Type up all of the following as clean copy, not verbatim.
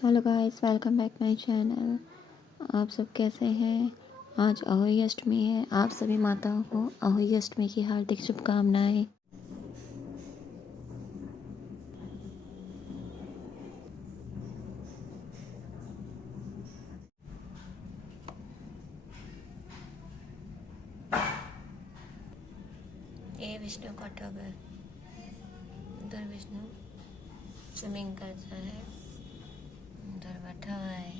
Hello guys, welcome back my channel. आप सब कैसे हैं? आज अहोई अष्टमी है। आप सभी माताओं को अहोई अष्टमी की हार्दिक शुभकामनाएं। ये विष्णु का टब है। उधर विष्णु स्विमिंग करता है, उधर बैठा हुआ है।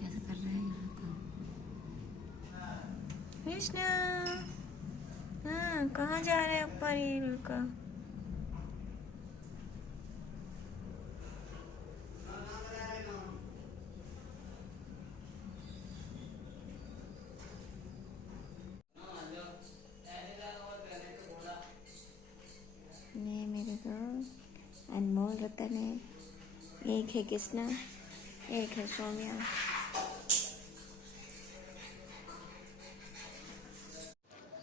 कैसे कर रहे हैं विष्णु? हाँ, कहाँ जा रहे हैं ऊपर ये लड़का? ये मेरे दो अनमोल रतन है। एक है कृष्णा, एक है सौम्या।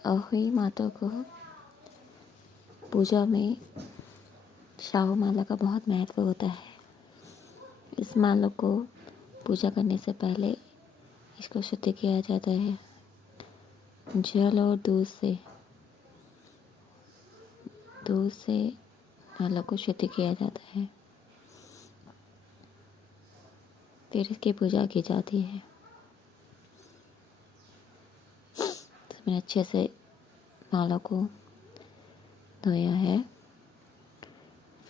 अहोई माता को पूजा में शाहू माला का बहुत महत्व होता है। इस माला को पूजा करने से पहले इसको शुद्ध किया जाता है। जल और दूध से माला को शुद्ध किया जाता है, फिर इसकी पूजा की जाती है। तो मैंने अच्छे से माला को धोया है,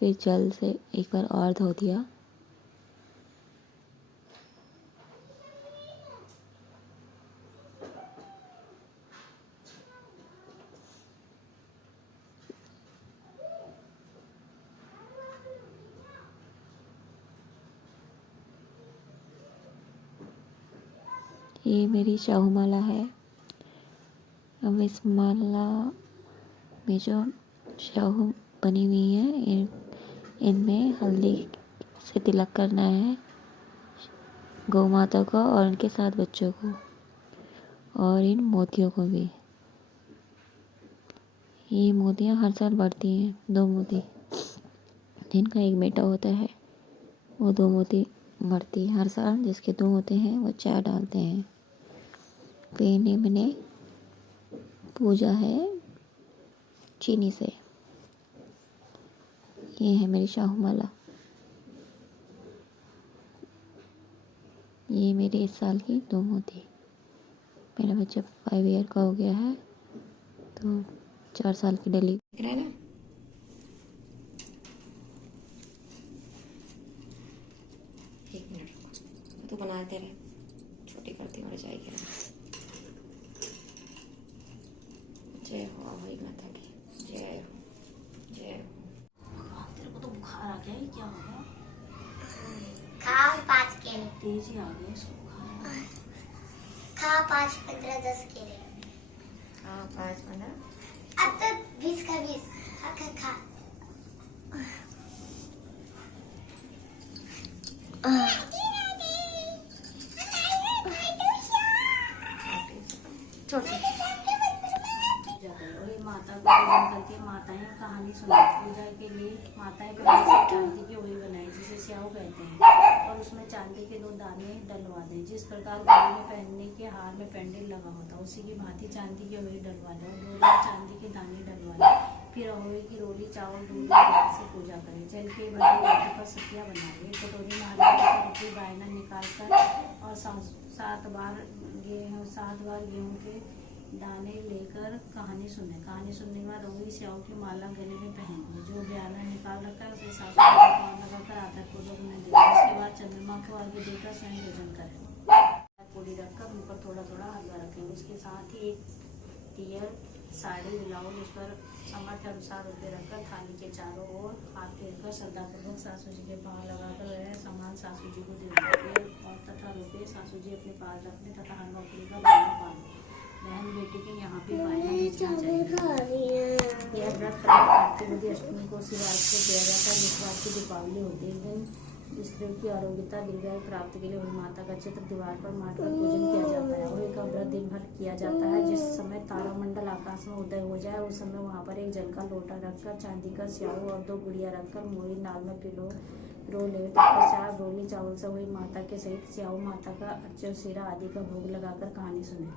फिर जल से एक बार और धो दिया। ये मेरी शाहू माला है। अब इस माला में जो शाहू बनी हुई है, इनमें हल्दी से तिलक करना है गौ माता को और उनके 7 बच्चों को, और इन मोतियों को भी। ये मोतियाँ हर साल बढ़ती हैं। 2 मोती, जिनका एक बेटा होता है, वो 2 मोती बढ़ती है हर साल। जिसके 2 होते हैं वो 4 डालते हैं। फिर मैंने पूजा है चीनी से। ये है मेरी शाहू माला। ये मेरे इस साल की 2 मोती। मेरा बच्चा 5 ईयर का हो गया है, तो 4 साल की डली दिख रहा है ना। एक मिनट रुको, तू बनाते रहे, छोटी करती मर जाएगी। जय हो अहोई माता की, जय हो, जय हो। तेरे को तो बुखार आ गया है, क्या हो गया? खा 5 केले, तेजी आ गई इसको बुखार। खा 5, 15, 10 केले। हाँ 5 15। अब तो 20 का 20। खा खा खा। छोड़ माता को पूजन करके माताएं कहानी सुनाई। पूजा के लिए माताएं पहले से चांदी की ओई बनाई, जिसे स्याऊ कहते हैं, और उसमें चांदी के 2 दाने डलवा दें। जिस प्रकार गले में पहनने के हार में पेंडेल लगा होता, उसी की भांति चांदी की ओई डलवा लें और डोरी में चांदी के दाने डलवा लें। फिर अहोई की रोली, चावल, दूध और दाल से पूजा करें। जल के बड़े रोटी पर सतिया बनाइए। एक कटोरी में हल्दी रोटी बायना निकाल कर और 7 बार गेहूँ के दाने लेकर कहानी सुने। कहानी सुनने के बाद अहोई स्याऊ की माला गले में पहन ली। जो बयाना निकाल रखा है उसे सासू का पाँव लगाकर आदर पूर्वक उन्हें देगा। उसके बाद चंद्रमा को आगे देकर स्वयं भोजन करें। पूरी रखकर उन पर थोड़ा थोड़ा हलवा रखें। उसके साथ ही एक तियर साड़ी ब्लाउज, उस पर सामर्थ्य अनुसार रुपये रखकर थाली के चारों ओर हाथ फेरकर श्रद्धापूर्वक सासू जी के पाँव लगाकर वह सामान सासू जी को दे दें और तथा रुपये सासू जी अपने पास रखने तथा हर नौकरी का बाना पालें। बहन बेटी के यहाँ पे बायना भेजना चाहिए। यह व्रत कार्तिक अष्टमी को शिवरात्रि को किया जाता है, जिस बात की दीपावली होती है। इस दिन स्त्रियों की आरोग्यता दीर्घायु प्राप्ति के लिए वही माता का चित्र दीवार पर माट कर पूजन किया जाता है। वही का व्रत दिन भर किया जाता है। जिस समय तारामंडल आकाश में उदय हो जाए उस समय वहां पर एक जल का लोटा रखकर चांदी का स्याऊ और 2 गुड़िया रखकर मोरी नाल में रो ले। तत्पश्चात रोली चावल से वही माता के सहित स्याऊ माता का अर्चन सिरा आदि का भोग लगाकर कहानी सुने।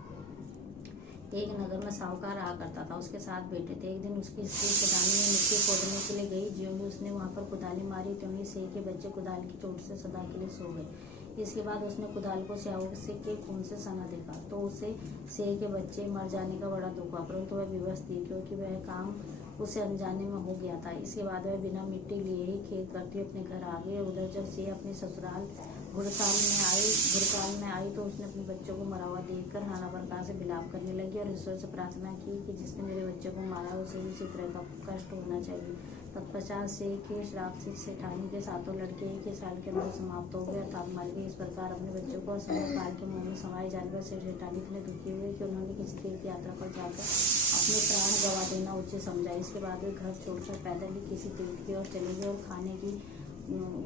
एक नगर में साहूकार रहा करता था। उसके 7 बेटे थे। एक दिन उसकी स्त्री कुदाली में मिट्टी खोदने के लिए गई। ज्यों ही उसने वहां पर कुदाली मारी त्यों ही सेह के बच्चे कुदाल की चोट से सदा के लिए सो गए। इसके बाद उसने कुदाल को स्याऊ के खून से सना देखा तो उसे सेह के बच्चे मर जाने का बड़ा दुख हुआ, परंतु वह विवश थी क्योंकि वह काम उसे अनजाने में हो गया था। इसके बाद वह बिना मिट्टी लिए ही खेत करती अपने घर आ गई। उधर जब से अपने ससुराल घुड़काल में आई तो उसने अपने बच्चों को मरा हुआ देखकर नाना प्रकार से विलाप करने लगी और ईश्वर से प्रार्थना की कि जिसने मेरे बच्चे को मारा उसे भी इसी तरह का कष्ट होना चाहिए। तत्पश्चात से के श्राप से सेठानी के 7 लड़के 1 साल के अंदर समाप्त हो गए अर्थात मर गए। इस प्रकार अपने बच्चों को समय काल के मुंह में समाये जाने पर सेठानी इतने दुखी हुए कि उन्होंने किसी तीर्थ यात्रा पर जाकर अपने प्राण गवा देना उचित समझा। इसके बाद वे घर छोड़कर पैदल ही किसी तीर्थ की ओर चले गए और खाने की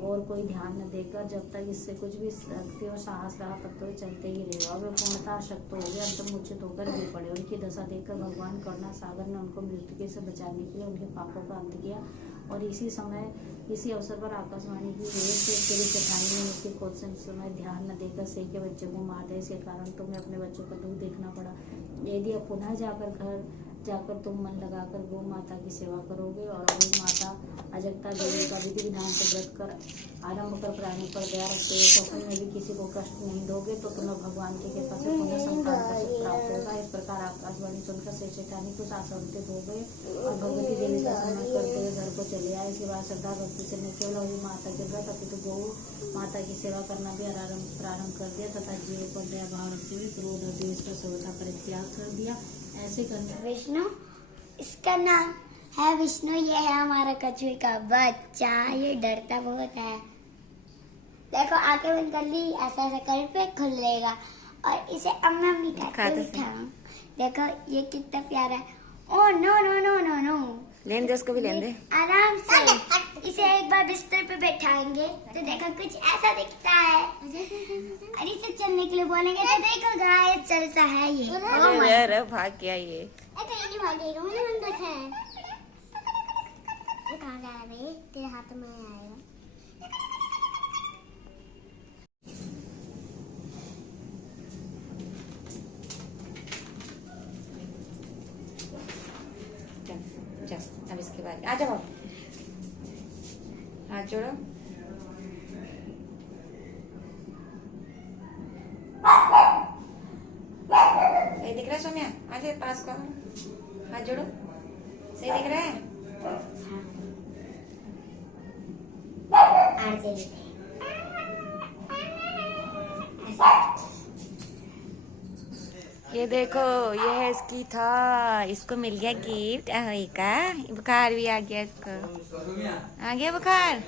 और कोई ध्यान न देकर जब तक इससे कुछ भी शक्ति और साहस रहा तब तो वे चलते ही रहे और वे पूर्णतः शक्त हो गए। अंत मूर्छित होकर गिर पड़े। उनकी दशा देखकर भगवान करुणा सागर ने उनको मृत्यु से बचाने के लिए उनके पापों का अंत किया और इसी अवसर पर आकाशवाणी की तेरी सेठानी ने उसकी खोज से समय ध्यान न देकर सेह के बच्चे को मार दिया। इसके कारण तुम्हें अपने बच्चों का दुख देखना पड़ा। यदि अब पुनः जाकर तुम मन लगाकर गौ माता की सेवा करोगे और वही माता अजगता देवी का विधि विधान से व्रत कर आरंभ कर प्राणी पर दया रखते हुए स्वप्न में भी किसी को कष्ट नहीं दोगे तो तुम्हें भगवान की कृपा से पुनः संतान का सुख प्राप्त होगा। इस प्रकार आकाशवाणी सुनकर सेठानी कुछ आशंकित हो गए और भगवती देवी का स्मरण करते हुए घर को चले आए। इसके बाद श्रद्धा भक्ति से न केवल वही माता के व्रत अपितु गौ माता की सेवा करना भी प्रारंभ कर दिया तथा जीव पर दया भाव रखते हुए क्रोध और द्वेष का सर्वथा परित्याग कर दिया। ऐसे करने विष्णु, इसका नाम है विष्णु। ये है हमारा कछुए का बच्चा। ये डरता बहुत है। देखो आंखें बंद कर ली, ऐसा ऐसा कर पे खुलेगा और इसे अम्मा अम्मी करके उठाओ। देखो ये कितना प्यारा है। Oh no no no no no, लेन दे उसको भी लेन दे। आराम से इसे एक बार बिस्तर पे बैठाएंगे तो देखो कुछ ऐसा दिखता है और इसे चलने के लिए बोलेंगे तो देखो गाइस चलता है ये। अरे भाग गया ये। नहीं भागेगा, मुझे मन रखा है। वो कहाँ गया भाई? तेरे हाथ में आएगा। अब इसके बाद आ जाओ, हाथ जोड़ो। ये दिख रहा है सोनिया? आ जाए पास को, हाथ जोड़ो। सही दिख रहा है? ये देखो ये है इसकी था, इसको मिल गया गिफ्ट का। बुखार भी आ गया इसको, आ गया बुखार।